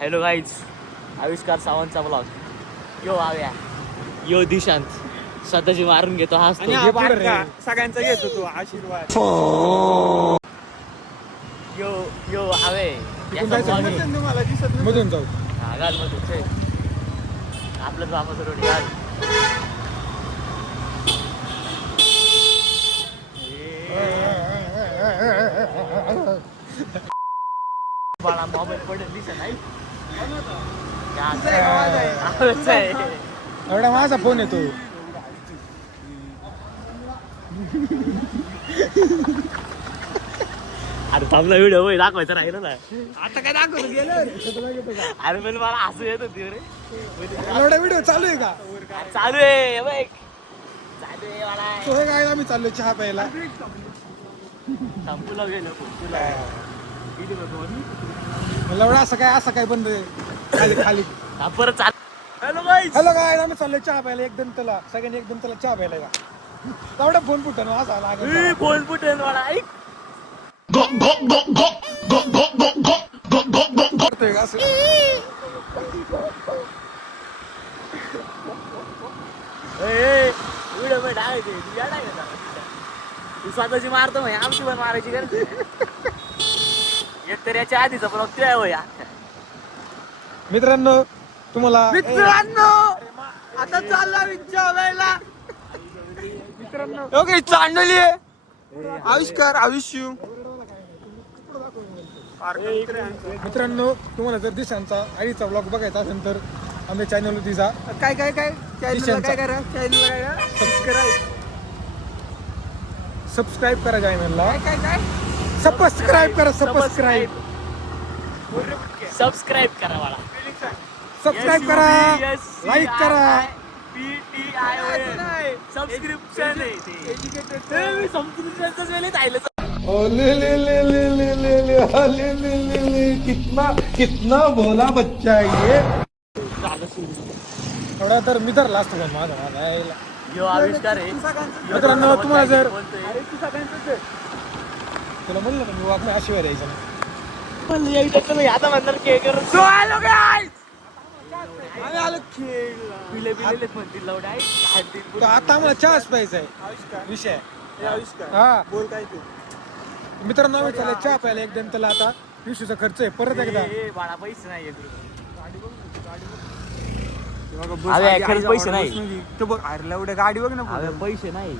Hello guys, आविष्कार सावंतचा blog. यो आव्या, यो दिशांत स्वतःची मारून घेतो हा सगळ्यांचा घेतो तो आशीर्वाद. यो यो हवे मला दिसत मधून जाऊ. घाल मग आपलं बापाचं रोड घाल. बाळा मोबाईल पडेल दिसत नाही. एवढा माझा फोन येतो. अरे थांबला व्हिडिओ होय दाखवायचा राहिलं ना. आता काय दाखवतो गेलं. अरे पण मला हसू येत होती रे. एवढा व्हिडिओ चालू आहे का? चालू आहे बघ, चालू आहे मला. तो काय आम्ही चाललो चहा प्यायला. तुला गेलो तुला एवढा असं काय बंद खाली खाली परत चाल. हॅलो गाईज, हॅलो काय आम्ही चाललोय चहा प्यायला. एकदम त्याला सगळ्यांनी एकदम त्याला चहा प्यायला का एवढा फोन फुटन असा लागेल. फोन फुटेल मला. ऐक करतोय का असं. व्हिडिओ मध्ये टाकायचे तू या टाकायचा. तू स्वतःची मारतो म्हणजे आमची पण मारायची गरज एक तर याच्या आधीचा ब्लॉग ते आहे या. मित्रांनो तुम्हाला आता चालला विचारायला. मित्रांनो ओके चांडली आहे आविष्कार आयुष्य. मित्रांनो तुम्हाला जर दिशांचा आईचा ब्लॉग बघायचा असेल तर आमच्या चॅनलवर दिसा. काय चॅनलला काय करा, चॅनलला काय करा, सबस्क्राईब करा चॅनलला. काय सबस्क्राईब करा. सबस्क्राईब करा मला. सबस्क्राईब करा. लाईक करा. सबस्क्रिप्शन आहे ते. सबस्क्रिप्शनच वेळेत आयलं. कितना भोला बच्चा आहे ये. थोडा तर मी तर लास्ट पण माझा यो आविष्कार आहे. मित्रांनो तुम्हाला जर बोलतोय तुला म्हणलं ना मी वागणे आशीर्वाद द्यायचा आता म्हणणार के करतो. हॅलो गाईज, आम्ही आलो खेळ. पिले पिलेलेच म्हणतील लावडा आहे. आता आम्हाला चहाच प्यायचा आहे विषय. हा बोल काय तू. मित्रांनो आम्ही चालले चहा प्यायला. एकदम त्याला आता पिशूचा खर्च आहे परत एकदा. बाळा पैसे नाही पैसे नाही बघ. अरे एवढ्या गाडी बघ ना. पैसे नाही.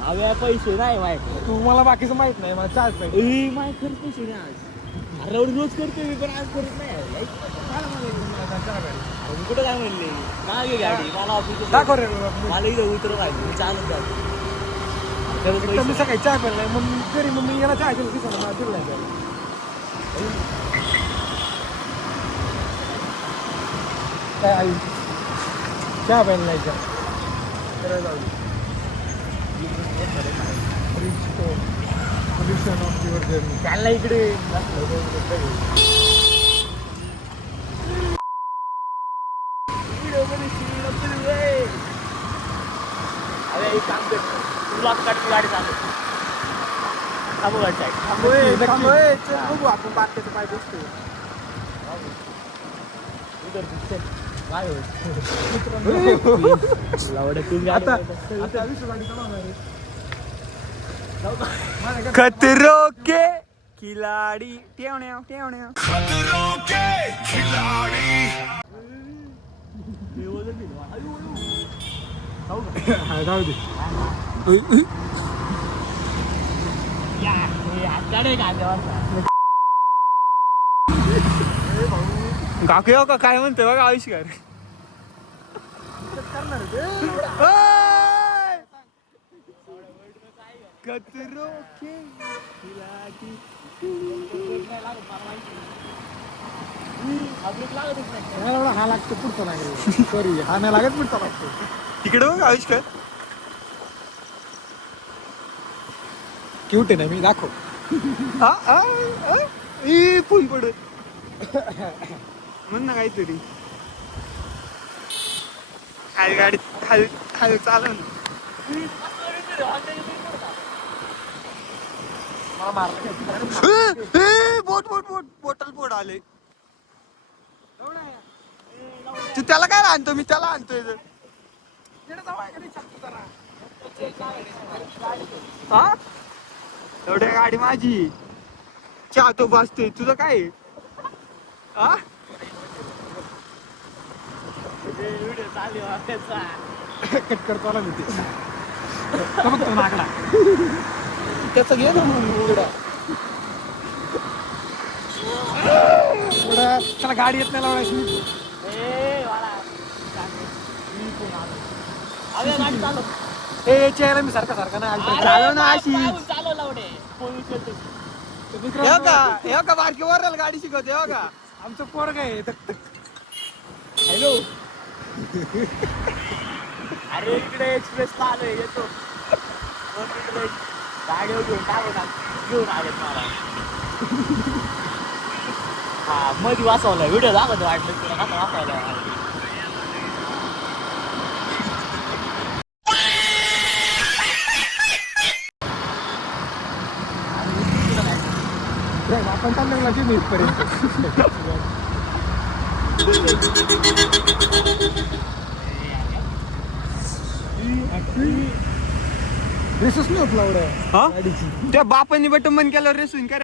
हव्या पैसे नाही माहित. तू मला बाकीचं माहित नाही. मला चहाच पाहिजे. माय खरंच पैसे नाही आज. अरे एवढं रोज करतोय मी पण आज करत नाही. कुठं काय म्हणले मागे गाडी मला ऑफिस दाखव रे. मला इथं उतरत आहे मी चालत जातो. मी सकाळी चहा प्यायला नाही मग घरी मग मी याला चहा केलं तिथं मला दिलं नाही त्याला. काय आई चहा प्यायला नाही का चालला इकडे. अरे एक काम कर, तुला काढ गाडी चालू. थांबू गाडी साईड. बघू आपण बाटल्याचं पाय बसतो. काय खतरो के खिलाडी ठेवण्या जाऊ दे. काकू का काय म्हणते बघा आविष्कार. खतरो के खिलाडी. एवढा हा लागतो पुढचा लागेल. सॉरी हा नाही लागत पुढचा लागतो. तिकडे बघ आविष्कार. क्यूट आहे ना मी दाखव. फुल पडत म्हण ना काहीतरी. खाली गाडी खाली चालव ना. बोटल बोट आले. आणतो मी त्याला आणतोय हा एवढ्या गाडी माझी चहा तो बसते तुझं काय हा व्हिडिओ चालू आहे कट करतो आला मी ते बघतो नाकडा त्याचा घे ना मग त्याला गाडी येत नाही लावण्याची ए चेहरा मी सारखा सारखा नाही चालव ना अशी चालव लावडे हे का बारकी वरल गाडी शिकवते हो का आमचं पोरग आहे हॅलो अरे इकडे एक्सप्रेस ला आलोय येतो गाडीवर घेऊन टाकू घेऊन आले मला हा मध्ये वाचवलाय व्हिडिओ दाखवतो वाटलं तुला कसा वाचवलाय आपण चाललो ना मी इथपर्यंत रेसच नाही होत लावड्या हा गाडीची त्या बापांनी बटन बंद केल्यावर रेसून काय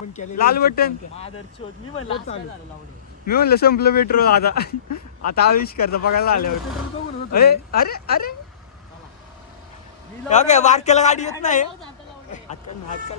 पण केलेली लाल बटन मादर चोद मी म्हणलं असं काय झालं लावडे मी म्हणलं संपलं पेट्रोल आता आविष्कारचा बघायला आल्यावर बघून होतं. अरे अरे अरे काय बारक्याला गाडी येत नाही आता नाक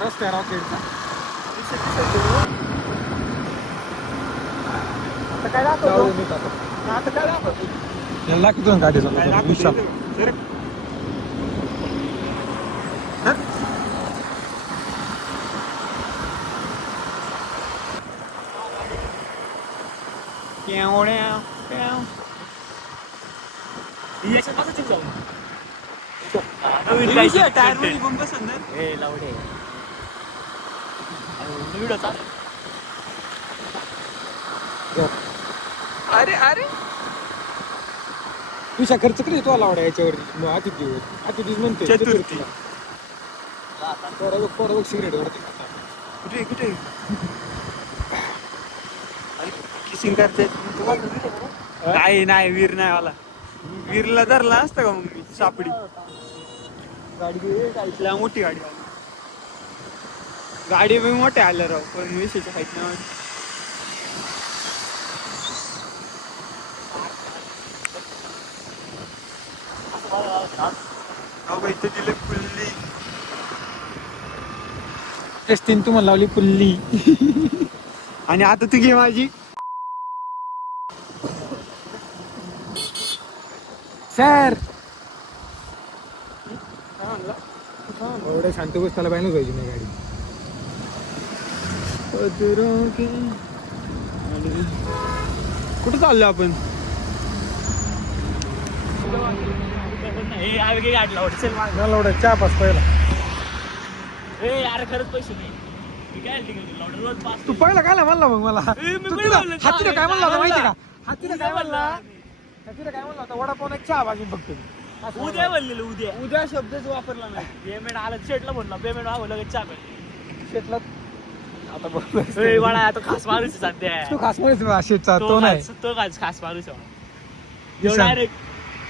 रस्ता आहे रॉकेटचा आता काय आता काय याला लागतो ना गाडीचा विशाल टायर मध्ये बंब बसत ए लावडे व्हिडिओ चालू अरे अरे विशा खर्च किती येतो लावड्या याच्यावरती अतिथीवर म्हणते चतुर्थी पोरं सिगरेट वरती कुठे कुठे किसिंग करते नाही नाही वीर नाही आला वीरला धरला असतं का मग मी सापडी गाडी मोठी गाडी आली गाडी बी मोठ्या आल्या राव पण विषयच्या खायच नाही इथं दिलं कुल्ली तेच तीन तुम्हाला लावली पुल्ली आणि आता तू घे माझी सर एवढ्या शांत बस त्याला बॅनच व्हायची नाही गाडी कुठं चाललो आपण गाडी लावडे चल मला एवढा चहा पास पहिला ए यार खरंच पैसे नाही मी काय तिकडे लावडे रोज पास तू पहिला काय म्हणला मग मला मी तू पण तिला- बोललो, हातीला काय म्हणला होता माहिती का हातीला काय म्हणला म्हणला? हातीला काय म्हणला होता वडापाव एक चहा बाजून बघतो मी. उद्या म्हणलेलं उद्या उद्या शब्दच वापरला नाही पेमेंट आलं शेटला म्हणलं पेमेंट मागवलं लगेच चहा शेतला आता बघ ए बाळा आता खास माणूस आहे सध्या तू खास म्हणून शेतचा तो नाही तो खास माणूस आहे विशाल. डायरेक्ट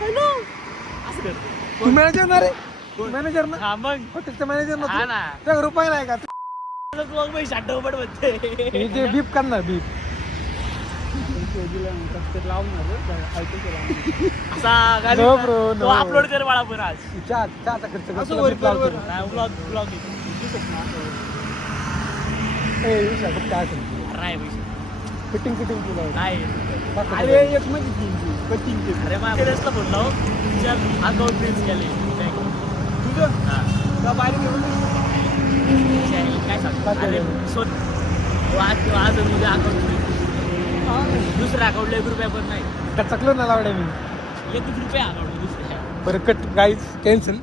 हॅलो असं करतो तू मॅनेजर ना रे मॅनेजर ना हा मग हॉटेलचा मॅनेजर हा ना ना त्या रुपये नाही का मग मी शाट पड म्हणते हे जे बीप करणार बीप असा घाली No, ना. bro, तो no. अपलोड कर मला पण आज चहाचा खर्च कर, असं तुला वर बीप कर, लावतो. वर. नाही ब्लॉग ए, विशाल, बघ काय असेल. नाही पैसे फिटिंग तुला नाही अरे एक म्हणजे कटिंग केली अरे मग सिरियसला फोन लाव तुझ्या अकाउंट प्रिन्स केले तुझं हा का बाहेर घेऊन काय सांगतो अरे आज उद्या अकाउंट दुसऱ्या अकाउंटला 1 रुपया पण नाही. त्या चकलो ना लावड्या मी 1 रुपया अकाउंट दुसऱ्या. बरं कट गाईज कॅन्सल